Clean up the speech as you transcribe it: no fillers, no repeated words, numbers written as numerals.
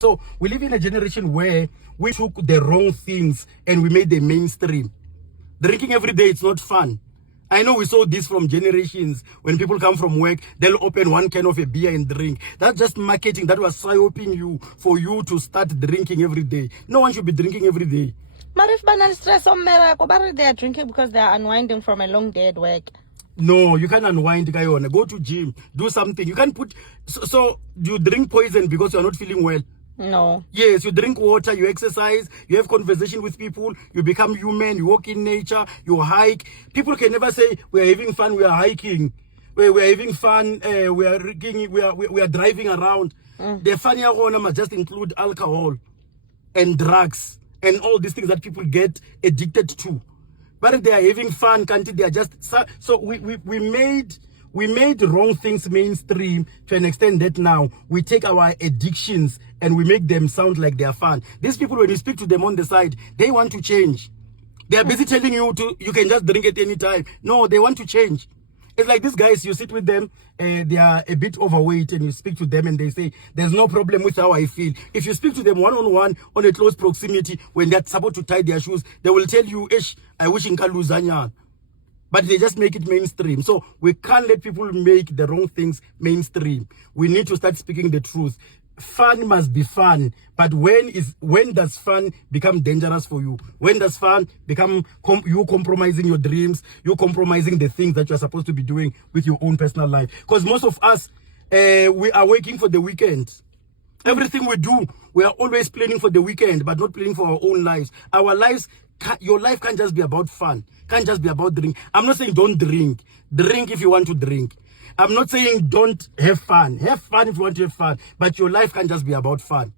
So we live in a generation where we took the wrong things and we made them mainstream. Drinking every day, it's not fun. I know we saw this from generations. When people come from work, they'll open one can of a beer and drink. That's just marketing. That was psyoping you for you to start drinking every day. No one should be drinking every day. But if banal stress on Merako, they are drinking because they are unwinding from a long day at work. No, you can't unwind, Gayona. Go to gym, do something. You can't put. So you drink poison because you're not feeling well. No. Yes, you drink water, you exercise, you have conversation with people, you become human, you walk in nature, you hike. People can never say we are having fun, we are hiking, we are having fun, we are driving around. The funny one must just include alcohol and drugs and all these things that people get addicted to. But if they are having fun, can't they are just so we made wrong things mainstream to an extent that now we take our addictions and we make them sound like they are fun. These people, when you speak to them on the side, they want to change. They are busy telling you you can just drink at any time. No, they want to change. It's like these guys, you sit with them, they are a bit overweight, and you speak to them and they say, there's no problem with how I feel. If you speak to them one-on-one on a close proximity, when they're supposed to tie their shoes, they will tell you, Ish, I wish in Kaluzanya. But they just make it mainstream. So we can't let people make the wrong things mainstream. We need to start speaking the truth. Fun must be fun. But when does fun become dangerous for you? When does fun become you compromising your dreams? You compromising the things that you're supposed to be doing with your own personal life? Because most of us, we are waiting for the weekend. Everything we do, we are always planning for the weekend, but not planning for our own lives. Our lives, your life can't just be about fun. Can't just be about drink. I'm not saying don't drink. Drink if you want to drink. I'm not saying don't have fun. Have fun if you want to have fun. But your life can't just be about fun.